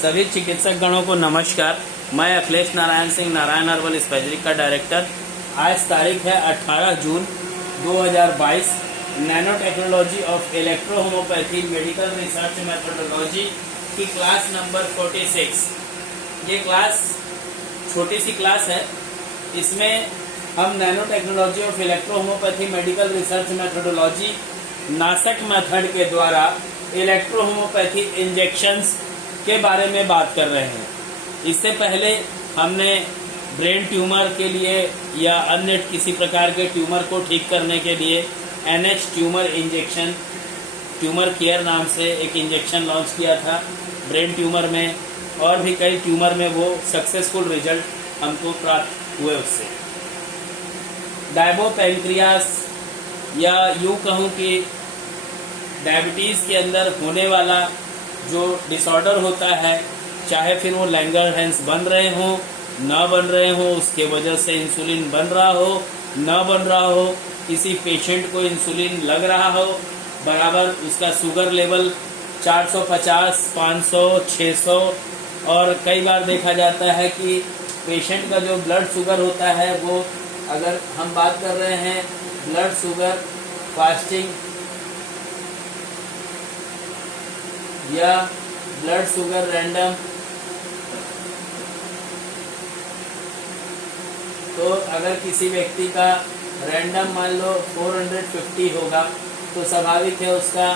सभी चिकित्सक गणों को नमस्कार। मैं अखिलेश नारायण सिंह, नारायण हर्बल स्पेशलिस्ट का डायरेक्टर। आज तारीख है 18 जून 2022। Nano technology of electro homeopathy medical research methodology की क्लास नंबर 46। ये क्लास छोटी सी क्लास है। इसमें हम nano technology of electro homeopathy medical research methodology नासक मेथड के द्वारा इलेक्ट्रो होम्योपैथी इंजेक्शंस के बारे में बात कर रहे हैं। इससे पहले हमने ब्रेन ट्यूमर के लिए या अन्य किसी प्रकार के ट्यूमर को ठीक करने के लिए NH tumour injection, tumour care नाम से एक इंजेक्शन लॉन्च किया था ब्रेन ट्यूमर में, और भी कई ट्यूमर में वो सक्सेसफुल रिजल्ट हमको प्राप्त हुए उससे। डायबो पैंक्रियास या यूँ कहूँ कि डायबिटीज़ के अंदर होने वाला जो डिसऑर्डर होता है, चाहे फिर वो लैंगरहैंस बन रहे हों न बन रहे हों, उसके वजह से इंसुलिन बन रहा हो न बन रहा हो, किसी पेशेंट को इंसुलिन लग रहा हो बराबर, उसका शुगर लेवल 450, 500, 600 और कई बार देखा जाता है कि पेशेंट का जो ब्लड शुगर होता है वो, अगर हम बात कर रहे हैं ब्लड शुगर फास्टिंग या ब्लड शुगर रैंडम, तो अगर किसी व्यक्ति का रैंडम मान लो 450 होगा तो स्वाभाविक है उसका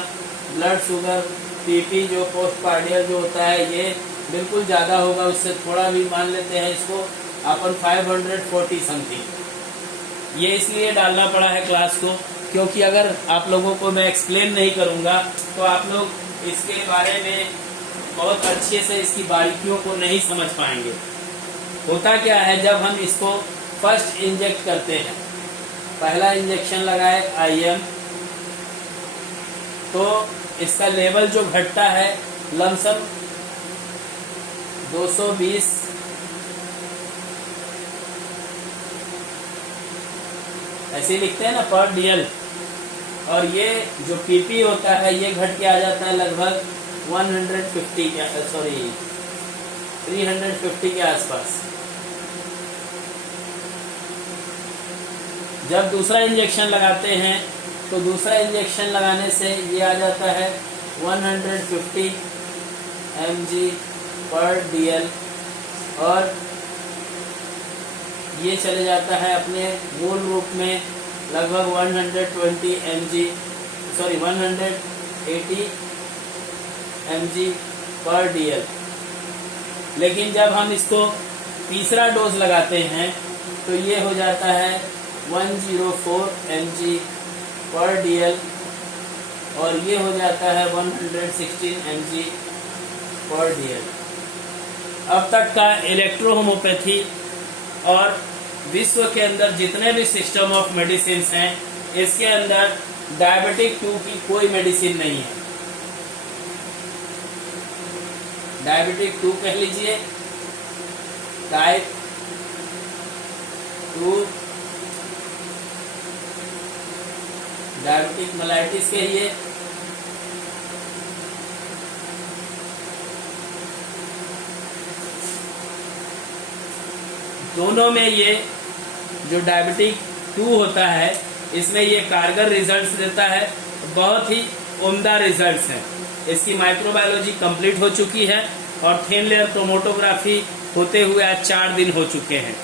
ब्लड शुगर पीपी जो पोस्टपार्डियल जो होता है ये बिल्कुल ज़्यादा होगा। उससे थोड़ा भी मान लेते हैं इसको अपन 540 समथिंग। ये इसलिए डालना पड़ा है क्लास को क्योंकि अगर आप लोगों को मैं एक्सप्लेन नहीं करूँगा तो आप लोग इसके बारे में बहुत अच्छे से इसकी बारीकियों को नहीं समझ पाएंगे। होता क्या है, जब हम इसको फर्स्ट इंजेक्ट करते हैं, पहला इंजेक्शन लगाए IM, तो इसका लेवल जो घटता है लमसम 220 ऐसे लिखते हैं ना पर DL, और ये जो PP होता है ये घट के आ जाता है लगभग 350 के आसपास। जब दूसरा इंजेक्शन लगाते हैं तो दूसरा इंजेक्शन लगाने से ये आ जाता है 150 mg पर DL, और ये चले जाता है अपने मूल रूप में लगभग 180 mg पर DL। लेकिन जब हम इसको तीसरा डोज लगाते हैं तो ये हो जाता है 104 mg पर DL, और ये हो जाता है 116 mg पर DL। अब तक का इलेक्ट्रो होम्योपैथी और विश्व के अंदर जितने भी सिस्टम ऑफ मेडिसिन हैं, इसके अंदर डायबिटिक 2 की कोई मेडिसिन नहीं है। डायबिटिक 2 कह लीजिए, टाइप 2 डायबिटिक मेलाइटिस कहिए, दोनों में ये जो डायबिटिक 2 होता है इसमें ये कारगर रिजल्ट्स देता है, बहुत ही उम्दा रिजल्ट्स हैं। इसकी माइक्रोबायोलॉजी कंप्लीट हो चुकी है और थिन लेयर क्रोमेटोग्राफी होते हुए आज 4 दिन हो चुके हैं।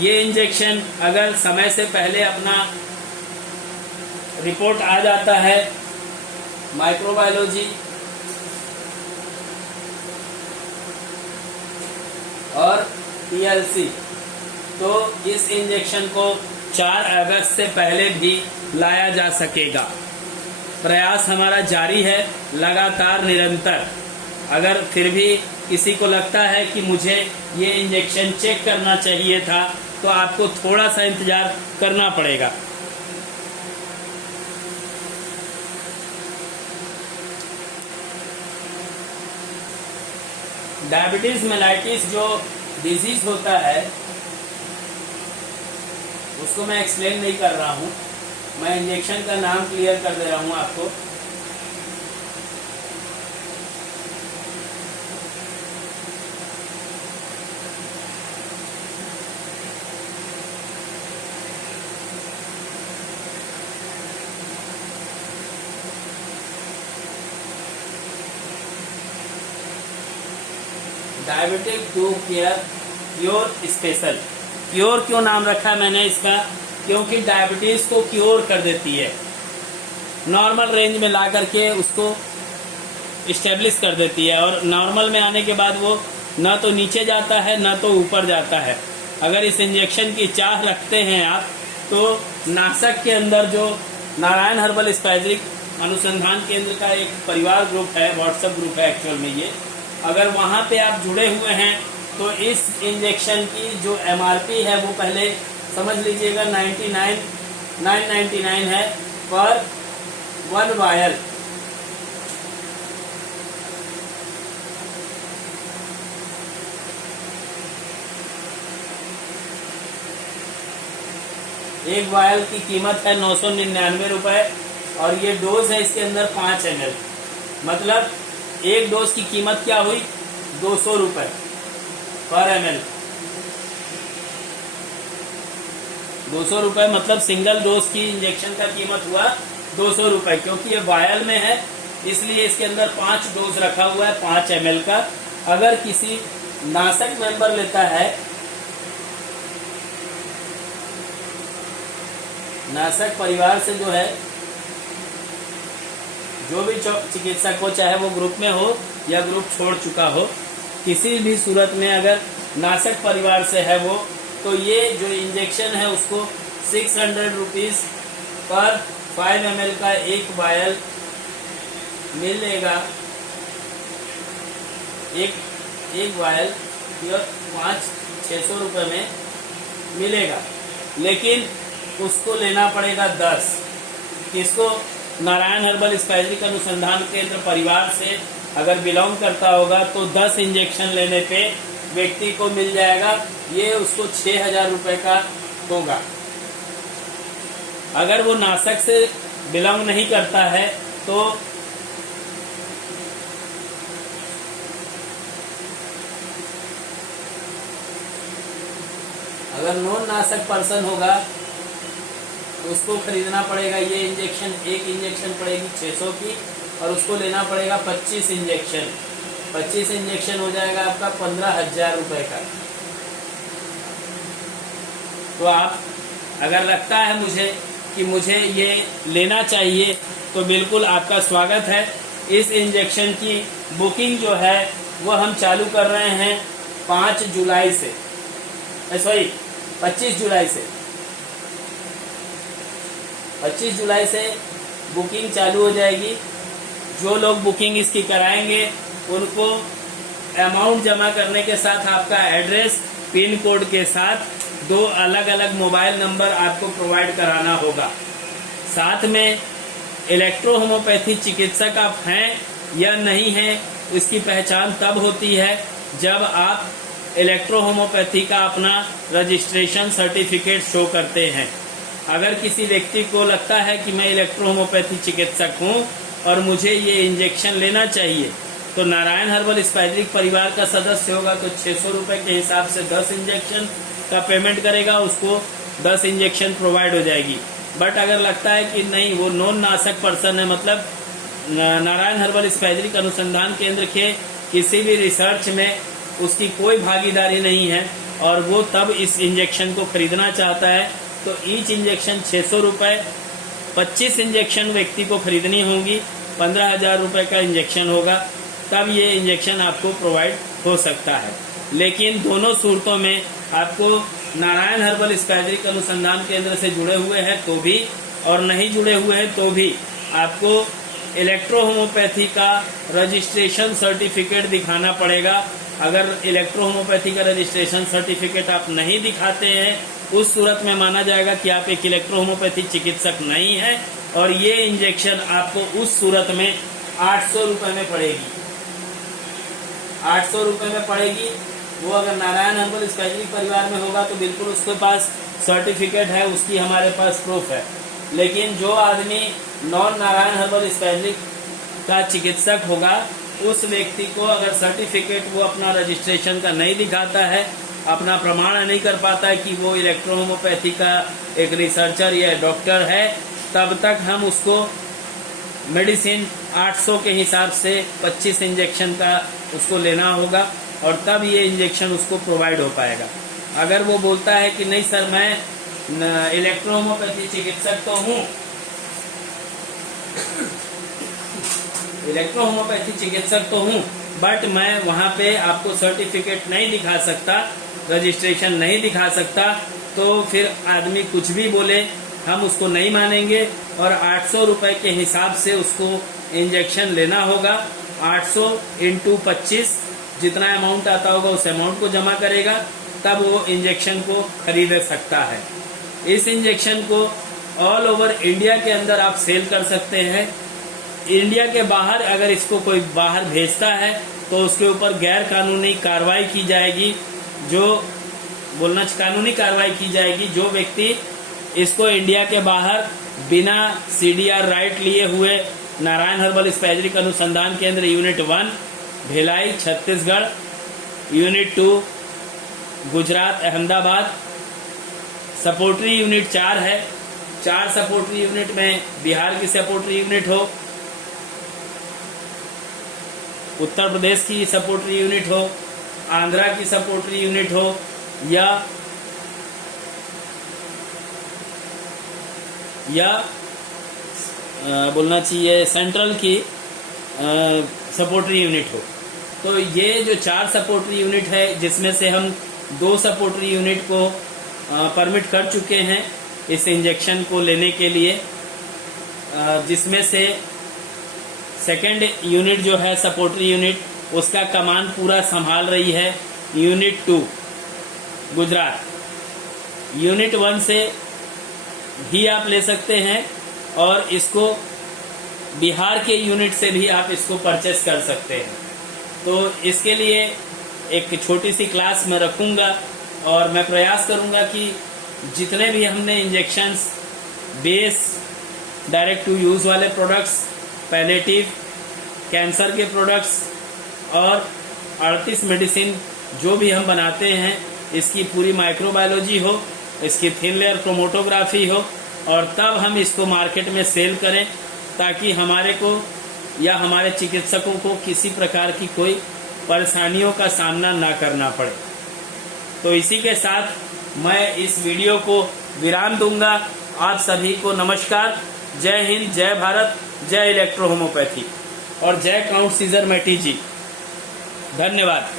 ये इंजेक्शन अगर समय से पहले अपना रिपोर्ट आ जाता है माइक्रोबायोलॉजी और TLC, तो इस इंजेक्शन को 4 अगस्त से पहले भी लाया जा सकेगा। प्रयास हमारा जारी है, लगातार निरंतर। अगर फिर भी किसी को लगता है कि मुझे ये इंजेक्शन चेक करना चाहिए था तो आपको थोड़ा सा इंतजार करना पड़ेगा। डायबिटीज मेलाइटिस जो डिजीज होता है उसको मैं एक्सप्लेन नहीं कर रहा हूँ, मैं इंजेक्शन का नाम क्लियर कर दे रहा हूँ आपको। Diabetic to care cure special. Cure क्यों नाम रखा है मैंने इसका, क्योंकि डायबिटीज को क्योर कर देती है, नॉर्मल रेंज में ला करके उसको इस्टेब्लिश कर देती है, और नॉर्मल में आने के बाद वो ना तो नीचे जाता है ना तो ऊपर जाता है। अगर इस इंजेक्शन की चाह रखते हैं आप, तो नासिक के अंदर जो नारायण हर्बल स्पाइसरी अनुसंधान केंद्र का एक परिवार ग्रुप है, व्हाट्सएप ग्रुप है एक्चुअल में ये, अगर वहाँ पे आप जुड़े हुए हैं तो इस इंजेक्शन की जो MRP है वो पहले समझ लीजिएगा 999 है पर 1 वायल। एक वायल की कीमत है 999 रुपए, और ये डोज है इसके अंदर 5 ml, मतलब एक डोज की कीमत क्या हुई 200 रुपए पर ml। 200 रुपए मतलब सिंगल डोज की इंजेक्शन का कीमत हुआ 200 रुपए, क्योंकि ये वायल में है इसलिए इसके अंदर 5 डोज रखा हुआ है 5 ml का। अगर किसी नासिक मेंबर लेता है, नासिक परिवार से जो है जो भी चिकित्सक हो, चाहे वो ग्रुप में हो या ग्रुप छोड़ चुका हो, किसी भी सूरत में अगर नासिक परिवार से है वो, तो ये जो इंजेक्शन है उसको 600 रुपीज पर 5 ml का एक वायल मिलेगा। एक वायल 500-600 रुपए में मिलेगा, लेकिन उसको लेना पड़ेगा 10। किसको? नारायण हर्बल स्पाइसरी अनुसंधान केंद्र परिवार से अगर बिलोंग करता होगा तो 10 इंजेक्शन लेने पे व्यक्ति को मिल जाएगा, ये उसको 6000 रुपए का होगा। अगर वो नासिक से बिलोंग नहीं करता है तो अगर नॉन नासिक पर्सन होगा तो उसको खरीदना पड़ेगा ये इंजेक्शन, एक इंजेक्शन पड़ेगी 600 की, और उसको लेना पड़ेगा 25 इंजेक्शन। 25 इंजेक्शन हो जाएगा आपका 15,000 रुपए का। तो आप अगर लगता है मुझे कि मुझे ये लेना चाहिए तो बिल्कुल आपका स्वागत है। इस इंजेक्शन की बुकिंग जो है वो हम चालू कर रहे हैं 5 जुलाई से, सॉरी 25 जुलाई से। 25 जुलाई से बुकिंग चालू हो जाएगी। जो लोग बुकिंग इसकी कराएंगे उनको अमाउंट जमा करने के साथ आपका एड्रेस, पिन कोड के साथ 2 अलग अलग मोबाइल नंबर आपको प्रोवाइड कराना होगा। साथ में इलेक्ट्रो होम्योपैथी चिकित्सक आप हैं या नहीं हैं, इसकी पहचान तब होती है जब आप इलेक्ट्रो होम्योपैथी का अपना रजिस्ट्रेशन सर्टिफिकेट शो करते हैं। अगर किसी व्यक्ति को लगता है कि मैं इलेक्ट्रो होम्योपैथी चिकित्सक हूं और मुझे ये इंजेक्शन लेना चाहिए, तो नारायण हर्बल स्पाइसरी परिवार का सदस्य होगा तो 600 रुपए के हिसाब से 10 इंजेक्शन का पेमेंट करेगा, उसको 10 इंजेक्शन प्रोवाइड हो जाएगी। बट अगर लगता है कि नहीं वो नॉन नासिक पर्सन है, मतलब नारायण हर्बल स्पाइसरी अनुसंधान केंद्र के किसी भी रिसर्च में उसकी कोई भागीदारी नहीं है और वो तब इस इंजेक्शन को खरीदना चाहता है, तो ईच इंजेक्शन 600 रुपए, 25 इंजेक्शन व्यक्ति को खरीदनी होंगी, 15,000 रुपए का इंजेक्शन होगा, तब ये इंजेक्शन आपको प्रोवाइड हो सकता है। लेकिन दोनों सूरतों में आपको नारायण हर्बल स्पाइसरी अनुसंधान केंद्र से जुड़े हुए हैं तो भी और नहीं जुड़े हुए हैं तो भी आपको इलेक्ट्रो होम्योपैथी का रजिस्ट्रेशन सर्टिफिकेट दिखाना पड़ेगा। अगर इलेक्ट्रो होम्योपैथी का रजिस्ट्रेशन सर्टिफिकेट आप नहीं दिखाते हैं, उस सूरत में माना जाएगा कि आप एक इलेक्ट्रो होम्योपैथी चिकित्सक नहीं है और ये इंजेक्शन आपको उस सूरत में 800 रुपए में पड़ेगी। 800 रुपए में पड़ेगी। वो अगर नारायण हर्बल स्पाइसरी परिवार में होगा तो बिल्कुल उसके पास सर्टिफिकेट है, उसकी हमारे पास प्रूफ है। लेकिन जो आदमी नॉन नारायण हर्बल स्पाइसरी का चिकित्सक होगा, उस व्यक्ति को अगर सर्टिफिकेट वो अपना रजिस्ट्रेशन का नहीं दिखाता है, अपना प्रमाण नहीं कर पाता है कि वो इलेक्ट्रो होम्योपैथी का एक रिसर्चर या डॉक्टर है, तब तक हम उसको मेडिसिन 800 के हिसाब से 25 इंजेक्शन का उसको लेना होगा। और तब ये इंजेक्शन उसको प्रोवाइड हो पाएगा। अगर वो बोलता है कि नहीं सर मैं इलेक्ट्रोहोमोपैथी चिकित्सक तो हूँ, इलेक्ट्रोहोमोपैथी चिकित्सक तो हूँ, बट मैं वहाँ पे आपको सर्टिफिकेट नहीं दिखा सकता, रजिस्ट्रेशन नहीं दिखा सकता, तो फिर आदमी कुछ भी बोले हम उसको नहीं मानेंगे और 800 रुपए के हिसाब से उसको इंजेक्शन लेना होगा। 800 इंटू 25 जितना अमाउंट आता होगा उस अमाउंट को जमा करेगा, तब वो इंजेक्शन को खरीद सकता है। इस इंजेक्शन को ऑल ओवर इंडिया के अंदर आप सेल कर सकते हैं। इंडिया के बाहर अगर इसको कोई बाहर भेजता है तो उसके ऊपर गैर कानूनी कार्रवाई की जाएगी, कानूनी कार्रवाई की जाएगी। जो व्यक्ति इसको इंडिया के बाहर बिना CDR राइट लिए हुए नारायण हर्बल स्पैजरिक अनुसंधान केंद्र यूनिट 1 भिलाई छत्तीसगढ़, यूनिट 2 गुजरात अहमदाबाद, सपोर्टरी यूनिट 4 है, 4 सपोर्टरी यूनिट में बिहार की सपोर्टरी यूनिट हो, उत्तर प्रदेश की सपोर्टरी यूनिट हो, आंध्रा की सपोर्टरी यूनिट हो या बोलना चाहिए सेंट्रल की सपोर्टरी यूनिट हो। तो ये जो 4 सपोर्टरी यूनिट है, जिसमें से हम 2 सपोर्टरी यूनिट को परमिट कर चुके हैं इस इंजेक्शन को लेने के लिए, जिसमें से सेकेंड यूनिट जो है सपोर्टरी यूनिट, उसका कमान पूरा संभाल रही है यूनिट 2 गुजरात। यूनिट 1 से भी आप ले सकते हैं और इसको बिहार के यूनिट से भी आप इसको परचेस कर सकते हैं। तो इसके लिए एक छोटी सी क्लास मैं रखूंगा और मैं प्रयास करूंगा कि जितने भी हमने injections, base, direct to use वाले प्रोडक्ट्स, पैलेटिव, कैंसर के प्रोडक्ट्स और 38 मेडिसिन जो भी हम बनाते हैं, इसकी पूरी माइक्रोबायोलॉजी हो, इसकी थिन लेयर क्रोमेटोग्राफी हो और तब हम इसको मार्केट में सेल करें, ताकि हमारे को या हमारे चिकित्सकों को किसी प्रकार की कोई परेशानियों का सामना ना करना पड़े। तो इसी के साथ मैं इस वीडियो को विराम दूंगा। आप सभी को नमस्कार, जय हिंद, जय भारत, जय इलेक्ट्रो होम्योपैथी और जय काउंट सीजर मैटी जी। धन्यवाद।